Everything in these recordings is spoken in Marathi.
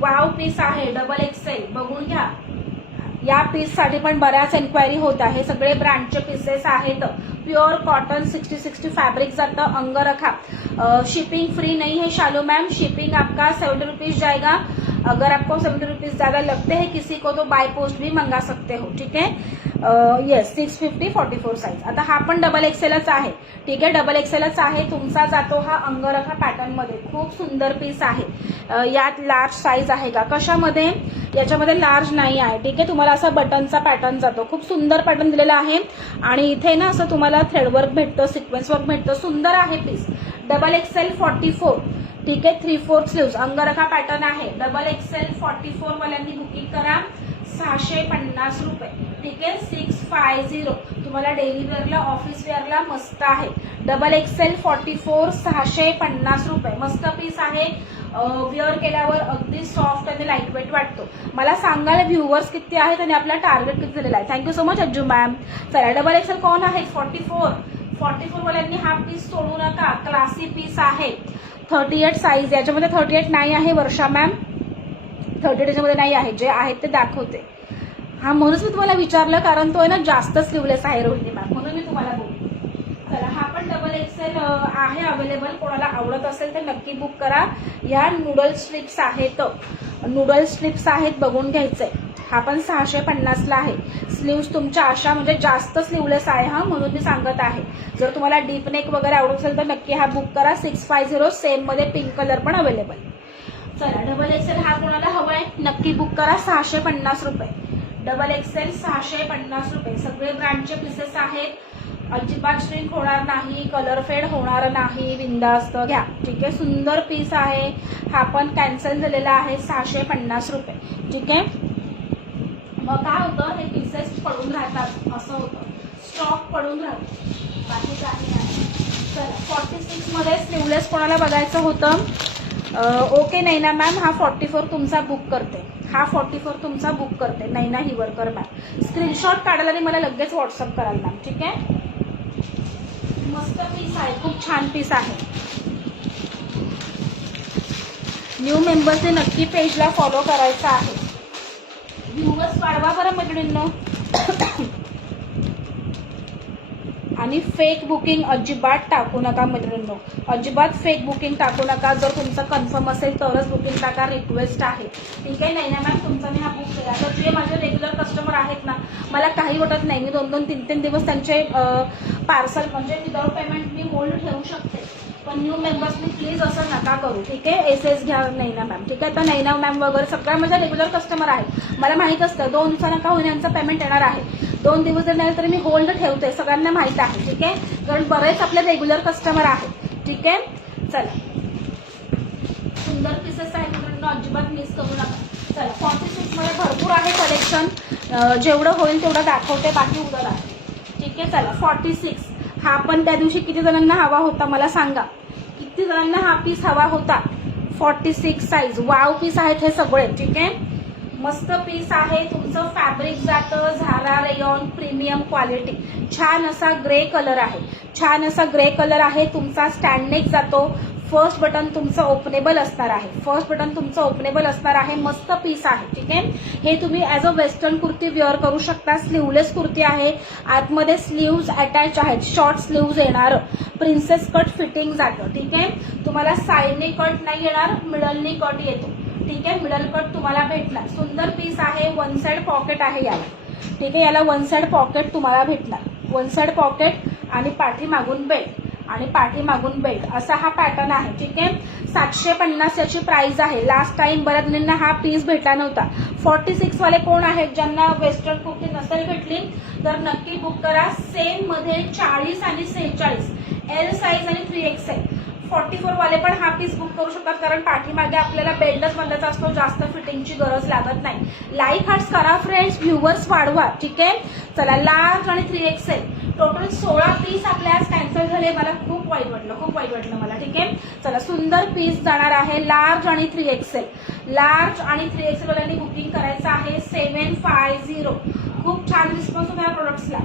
वाव पीस आहे, डबल एक्सेल बघून घ्या. या पीस साठी पण बऱ्याच एन्क्वायरी होत आहे. सगळे ब्रँडचे पीसेस आहेत. प्युअर कॉटन 60-60 फैब्रिक जातं. अंगरखा शिपिंग फ्री नहीं है शालू मैम, शिपिंग आपका 70 रुपीज जाएगा. अगर आपको 70 रुपीज ज्यादा लगते हैं किसी को तो बाय पोस्ट भी मंगा सकते हो. ठीक है. Yes 650 44 size. आता हा पण डबल एक्सेलच आहे. ठीक आहे, डबल एक्सेलच आहे. तुमचा जातो हा अंगरखा पॅटर्न मध्ये. खूप सुंदर पीस आहे. यात लार्ज साईज आहे का? कशामध्ये? याच्यामध्ये लार्ज नाही आहे. ठीक आहे, तुम्हाला असा बटनचा पॅटर्न जातो. खूप सुंदर पॅटर्न दिलेला आहे आणि इथे ना असं तुम्हाला थ्रेडवर्क भेटतं, सिक्वेन्स वर्क भेटतं. सुंदर आहे पीस. Double XL 44. ठीक आहे, 3/4 स्लीव्स अंगरखा पॅटर्न आहे. डबल एक्सेल 44 वाल्यांनी बुकिंग करा. 650 रुपये. ठीक आहे, 650. तुम्हाला डेली वेअरला, ऑफिस वेअरला मस्त आहे. डबल एक्सेल 44 650 रुपये. मस्त पीस आहे. वेअर केल्यावर अगदी सॉफ्ट आणि लाईट वेट वाटतो. मला सांगाल व्ह्युअर्स किती आहेत आणि आपला टार्गेट किती झालेला आहे. Thank you so much Ajju ma'am. चला डबल एक्सेल कोण आहे? 44 वाल्यांनी हा पीस सोडू नका. क्लासी पीस आहे. 38 साईज. याच्यामध्ये 38 नाही आहे वर्षा मॅम, 38 याच्यामध्ये नाही आहे. जे आहेत ते दाखवते. हा म्हणूनच मी तुम्हाला विचारलं, कारण तो आहे ना जास्त स्लीवलेस आहे रोहिणी मॅम, म्हणून मी तुम्हाला बोलतो. चला हा पण डबल एक्सेल आहे अवेलेबल. कोणाला आवडत असेल तर नक्की बुक करा. या नूडल स्ट्रिप्स आहेत, नूडल स्ट्रिप्स आहेत, बघून घ्यायचंय. हा पण 650 ला आहे. स्लीव्स तुमच्या अशा म्हणजे जास्त स्लीवलेस आहे हा, म्हणून मी सांगत आहे. जर तुम्हाला डीप नेक वगैरे आवडत असेल तर नक्की हा बुक करा. 650 सेम मध्ये पिंक कलर पण अवेलेबल. चला डबल एक्सेल हा कोणाला हवाय नक्की बुक करा. 650 रुपये. डबल एक्सेल 650 रुपये. सगळे ब्रँडचे पीसेस आहेत. अजिबात श्रिंक होणार नाही, कलर फेड होणार नाही, बिंदास्त घ्या. ठीक आहे, सुंदर पीस आहे. हा पण कॅन्सल झालेला आहे. 650 रुपये. ठीक आहे. मग काय होतं, हे पीसेस पडून राहतात, असं होतं, स्टॉक पडून राहतो, बाकी काही नाही. चला 46 मध्ये स्लीवलेस कोणाला बघायचं होतं? ओके नैना मॅम, हा 44 तुमचा बुक करते. हा 44 तुमचा बुक करते नैना हिवरकर मॅम. स्क्रीनशॉट काढायला आणि मला लगेच व्हॉट्सअप कराल मॅम. ठीक आहे. मस्त पीस आहे, खूप छान पीस आहे. न्यू मेंबर्सने नक्की पेजला फॉलो करायचं आहे. व्ह्यूअर्स वाढवा बरं मैत्रिणींनो. आणि फेक बुकिंग अजिबात टाकू नका मैत्रिणींनो, अजिबात फेक बुकिंग टाकू नका. जर तुमचं कन्फर्म असेल तरच बुकिंग टाका. रिक्वेस्ट आहे. ठीक आहे. नाही ना मॅम, तुमचा मी हा बुक केला. तर जे माझे रेग्युलर कस्टमर आहेत ना, मला काही वाटत नाही. मी 2-2, 3-3 दिवस त्यांचे पार्सल म्हणजे विदाउट पेमेंट मी होल्ड ठेवू शकते. पण न्यू मेंबर्सनी प्लीज असं नका करू. ठीक आहे. एस घ्या नैना मॅम. ठीक आहे. तर नैना मॅम वगैरे सगळ्या माझ्या रेग्युलर कस्टमर आहेत. मला माहित असतं 2 दिवसांना का होईल यांचं पेमेंट येणार आहे. 2 दिवस जर नाही तरी मी होल्ड ठेवते, सगळ्यांना माहित आहे. ठीक आहे, कारण बरेच आपले रेग्युलर कस्टमर आहेत. ठीक आहे. चला सुंदर पीसेस आहेत मित्रांनो, अजिबात मिस करू नका. चला 46 मध्ये भरपूर आहे कलेक्शन. जेवढं होईल तेवढं दाखवते, बाकी उद्या दाखवते. ठीक आहे. चला 46 हा पण त्या दिवशी किती जणांना हवा होता मला सांगा. किती जणांना हा पीस हवा होता? 46 साईज. वाव पीस आहेत हे सगळे. ठीक आहे, मस्त पीस आहे. तुमचं फॅब्रिक जातं झारा रेयॉन, प्रीमियम क्वालिटी. छान असा ग्रे कलर आहे, छान असा ग्रे कलर आहे. तुमचा स्टँड नेक जातो. फर्स्ट बटन तुमचं ओपनेबल असणार आहे. फर्स्ट बटन तुमचं ओपनेबल असणार आहे. मस्त पीस आहे. ठीक आहे. हे तुम्ही as a western kurti wear करू शकता. स्लीवलेस कुर्ती आहे. आतमध्ये स्लीव्ज अटॅच आहेत. शॉर्ट स्लीव्ज येणार. प्रिन्सेस कट फिटिंग जातं. ठीक आहे. तुम्हाला साईडने कट नाही येणार, मिडलनी कट येतो. ठीक आहे, मिडल कट तुम्हाला भेटणार. सुंदर पीस आहे. 1 साइड पॉकेट आहे याला. ठीक आहे, याला 1 साइड पॉकेट तुम्हाला भेटणार. 1 साइड पॉकेट आणि पाठीमागून बेल्ट आणि पाठीमागून बेल्ट असा हा पॅटर्न आहे. ठीक आहे. 750 याची प्राइस आहे. लास्ट टाइम बऱ्याच जणांना हा पीस भेटला नव्हता. 46 वाले कोण आहेत ज्यांना वेस्टर्न कुर्ती नसेल भेटली तर नक्की बुक करा. सेम मध्ये 40 आणि 46 एल साइज आणि 3XL. 44 वाले पण हा पीस बुक करू शकतात, कारण पाठीमागे आपल्याला बेल्टच बांधायचा असतो, जास्त फिटिंगची गरज लागत नाही. लाईक हार्ट्स करा फ्रेंड्स, व्ह्युअर्स वाढवा. ठीक आहे. चला लार्ज आणि 3XL टोटल 16 पीस आपल्या आज कॅन्सल झाले. मला खूप वाईट वाटलं, खूप वाईट वाटलं मला. ठीक आहे. चला सुंदर पीस जाणार आहे. लार्ज आणि 3XL. लार्ज आणि 3XL वाल्यांनी बुकिंग करायचं आहे. 750. खूप छान रिस्पॉन्स होता या प्रोडक्ट्सला.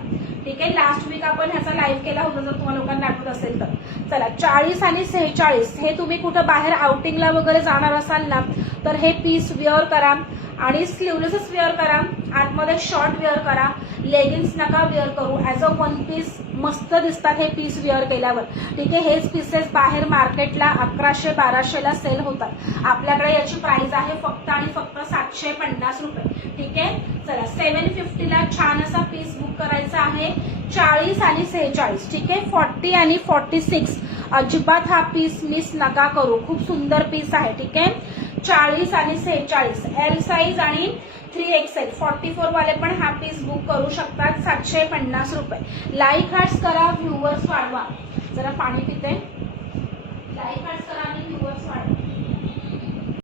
ठीक आहे, लास्ट वीक आपण ह्याचा लाईव्ह केला होता जर तुम्हाला लोकांना आठवत असेल तर. चला 40 आणि 46 हे तुम्ही कुठं बाहेर आउटिंगला वगैरे जाणार असाल ना तर हे पीस वेअर करा आणि स्लीवलेसच वेअर करा, आतमध्ये शॉर्ट वेअर करा, लेगिन्स नका वेअर करू. ऍज अ वन पीस मस्त दिसतात हे पीस वेअर केल्यावर. ठीक आहे, हेच पीसेस बाहेर मार्केटला 1100-1200ला सेल होतात. आपल्याकडे याची प्राइस आहे फक्त आणि फक्त 750 रुपये. ठीक आहे, चला 750ला छान असा पीस बुक करायचा आहे. 40 आणि 46. ठीक आहे, 40 आणि 46 अजिबात हा पीस मिस नका करू, खूप सुंदर पीस आहे. ठीक आहे, 40 आणि 46 एल साईज आणि 3XL 44 वाले पण हा पीस बुक करू शकतात. 750 रुपये. लाईक हार्ट्स करा, व्ह्यूअर्स वाढवा. जरा पाणी पिते. लाईक हार्ट्स करा आणि व्ह्यूअर्स वाढवा.